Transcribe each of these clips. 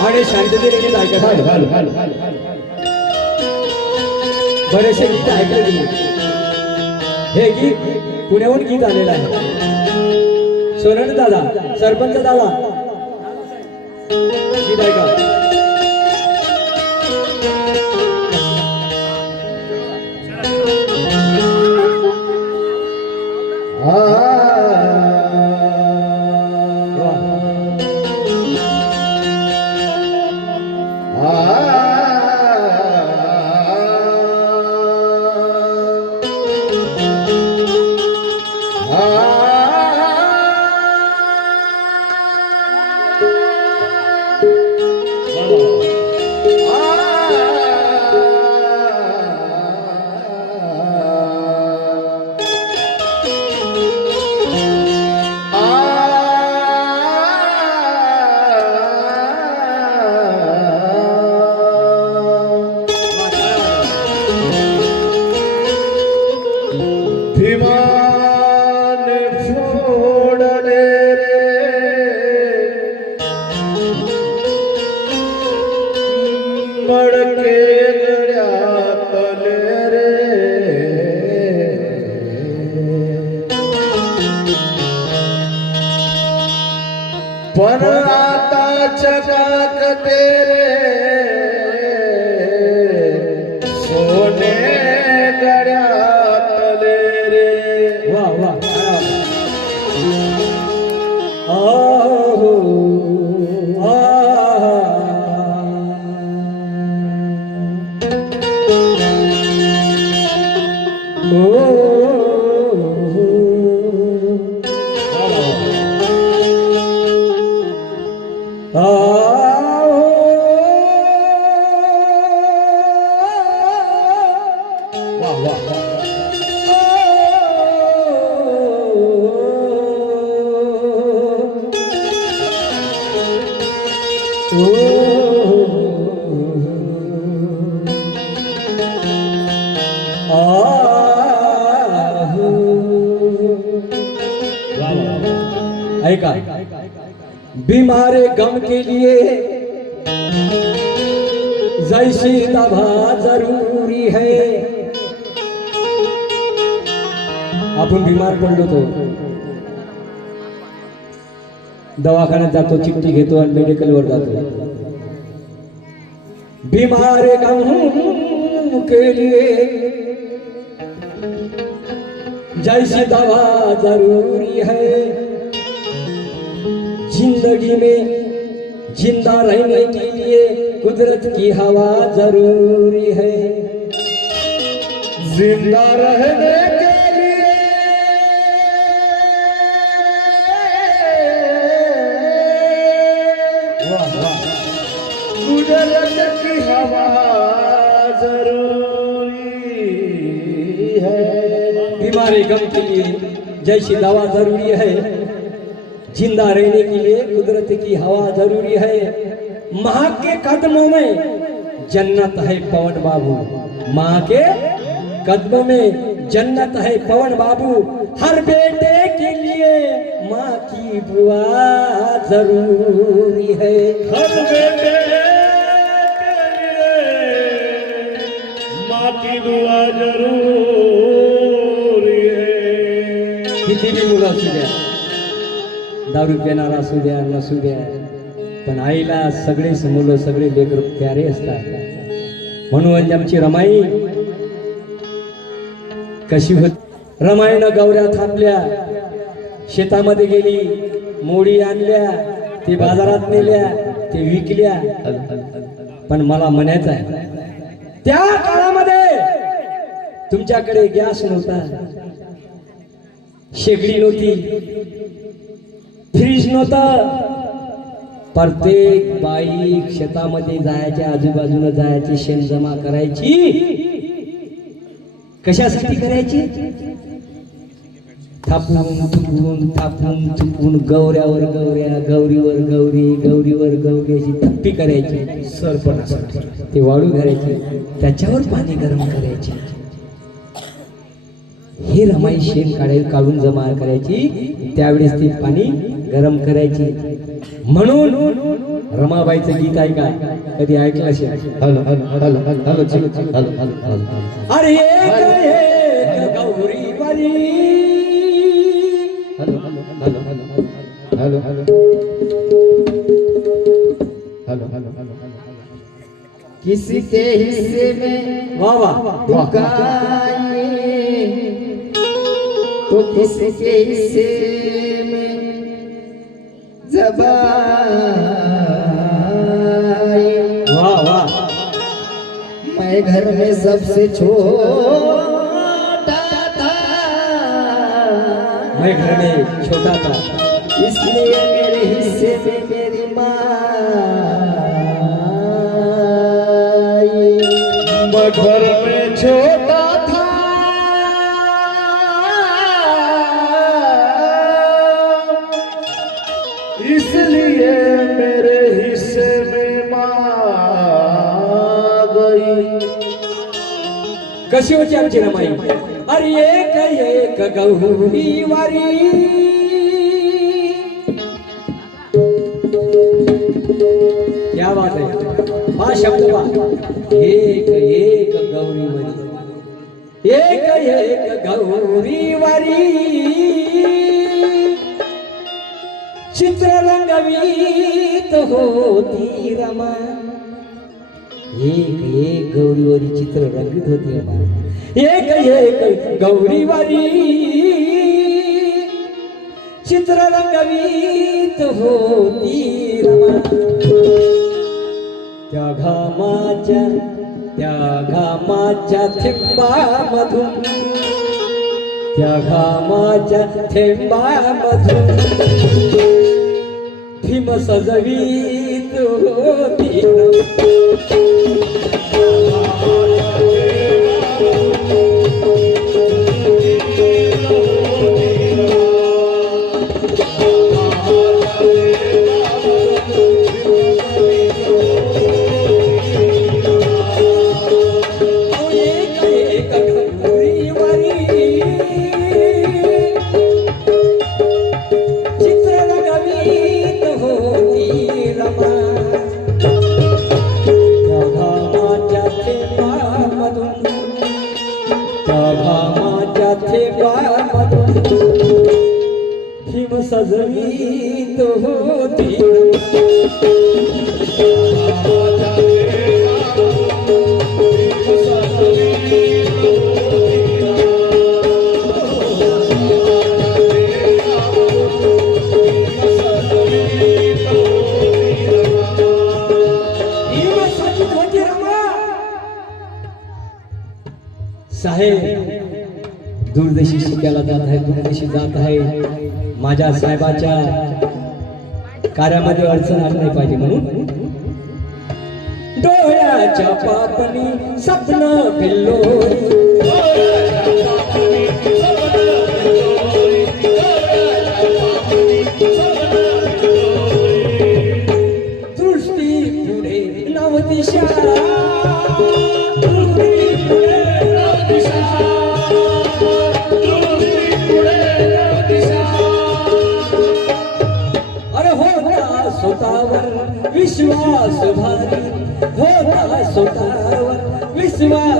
आणि शांततेने गीत ऐकत बरेचसे गीत ऐकले हे गीत पुण्याहून गीत आलेलं आहे. सोनन दादा सरपंच दादा. ಮಡಕೆ वा बीमारे गम के लिए जैसी दवा ज़रूरी है। आपण बिमार पडलो तो। दवाखान्यात जातो, चिठ्ठी घेतो मेडिकल वर जातो। बीमारे गम के लिए जैसी दवा जरूरी है जिंदगी में जिंदा रहने के लिए कुदरत की हवा जरूरी है। जिंदा रहने के बीमारी गम के लिए जैसी दवा ज़रूरी है। ज़िंदा रहने के लिए कुदरत की हवा ज़रूरी है। माँ के कदमों में जन्नत है पवन बाबू। माँ के कदमों में जन्नत है पवन बाबू। हर बेटे के लिए माँ की दुआ ज़रूरी है। हर बेटे के लिए माँ की दुआ ज़रूरी। है किती बी मुलं असू द्या. दारू पिणारा असू द्या नसू द्या. पण आईला सगळेच मुलं सगळे लेकर प्यारे असतात. म्हणून आमची रमाई कशी होती? रमाईनं गौऱ्या थापल्या. शेतामध्ये गेली मोडी आणल्या ते बाजारात नेल्या ते विकल्या. पण मला म्हणायचं आहे त्या काळामध्ये तुमच्याकडे गॅस नव्हता. शेगडी नव्हती. फ्रीज नव्हता. प्रत्येक बाई शेतामध्ये जायच्या आजूबाजूला जायची शेण जमा करायची. कशासाठी करायची? थापून थुकून थापून थुकून गौऱ्यावर गौऱ्या गौरीवर गौरी गौरीवर गौरी अशी थप्पी करायची. सरपणासाठी. ते वाळू घालायचे. त्याच्यावर पाणी गरम करायचे. हे रमाई शेण काढायला काढून जमा करायची त्यावेळेस ती पाणी गरम करायची म्हणून रमाबाईचं गीत आहे काय कधी ऐकलं असे अरे किसी के हिस्से में वाह वाह तो किस के हिस्से में जबाए वाह वाह मैं घर में सबसे छोटा था मैं घर में छोटा था इसलिए मेरे हिस्से में मेरी माँ घर में छोटा इसलिए मेरे हिस्से में माँ गई। कशी होती आमची रमाई? अरे एक एक गौरी वारी। क्या बात है हा शब्द पहा. एक एक गौरी वारी. एक एक गौरी वारी. चित्र रंगवीत होती रमा एक एक गौरीवारी चित्र रंगीत होती रमा एक एक गौरीवारी चित्र रंगवीत होती रमा त्या घामाच्या त्या घामाच्या थेंबामधून त्या घामाच्या थेंबामधून भीम सजवीत होती. साहेब दूरदेशी शिकायला जात आहे दूरदेशी जात आहे. माझ्या साहेबाच्या कार्यामध्ये अडचण आली नाही पाहिजे म्हणून. डोळ्याच्या पापणी सपन पिल्लोरी दृष्टी पुढे नवदिशा 하지만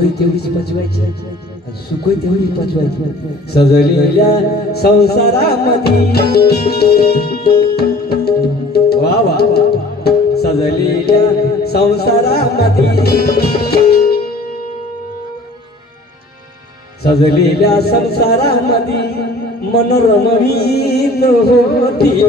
दुःखही तेवढीच पचवायची आणि सुखही तेवढी पचवायची सजलेल्या संसारामध्ये. वा वा सजलेल्या संसारामध्ये. सजलेल्या संसारामध्ये मनोरमवीत होती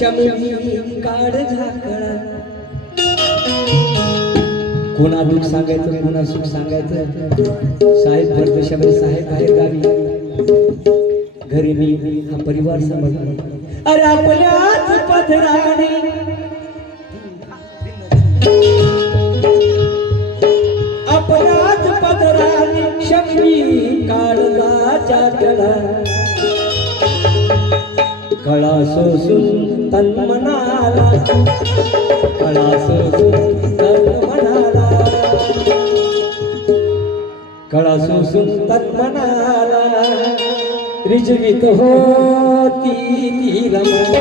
काढ झाकळा. कोणा दुःख सांगायचं कोणा सुख सांगायचं साहेब परदेशामध्ये साहेब आहे गावी. घरी मी हा परिवार समजला अरे आपल्याच पदराने सोसून तन मनाला कळा सोसून तन मनाला कळा सोसून तन मनाला रिजवीत होती ती रमण.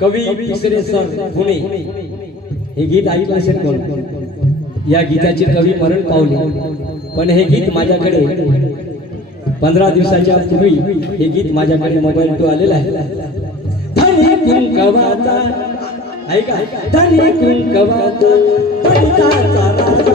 कवी तिसरे सण पुणे हे गीत ऐकलं असेल कोण? या गीताचे कवी मरण पावले. पण हे गीत माझ्याकडे पंधरा दिवसाच्या पूर्वी हे गीत माझ्याकडे मोबाईल टू आलेलं आहे. कुंकवाचा ऐका धनी कुंकवाचा पंडिताचा राजा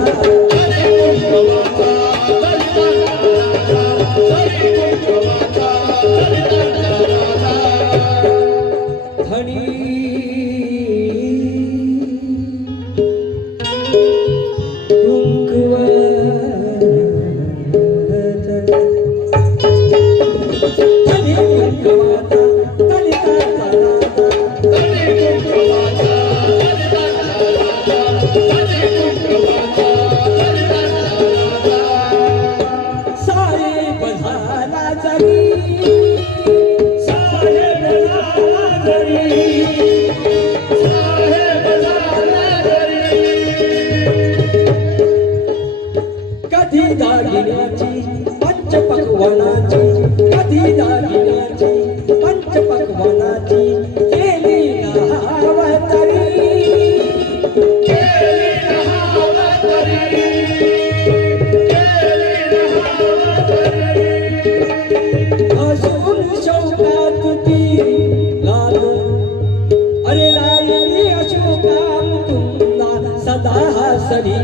सदा हसली.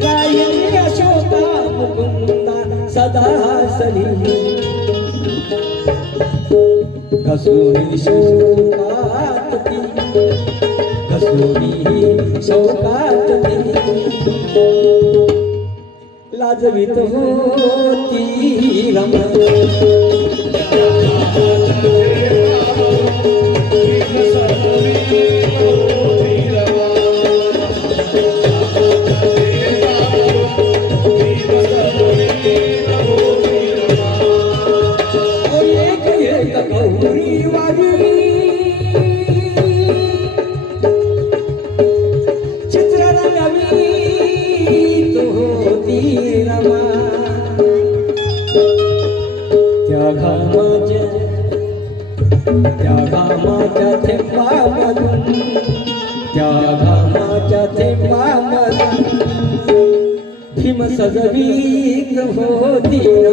रायरी अशोका घसोळी शोकात ती. लाजवीत होती रमा त्या घामाच्या थेंबामधून त्या घामाच्या थेंबामधून. भीम सजवीत होती.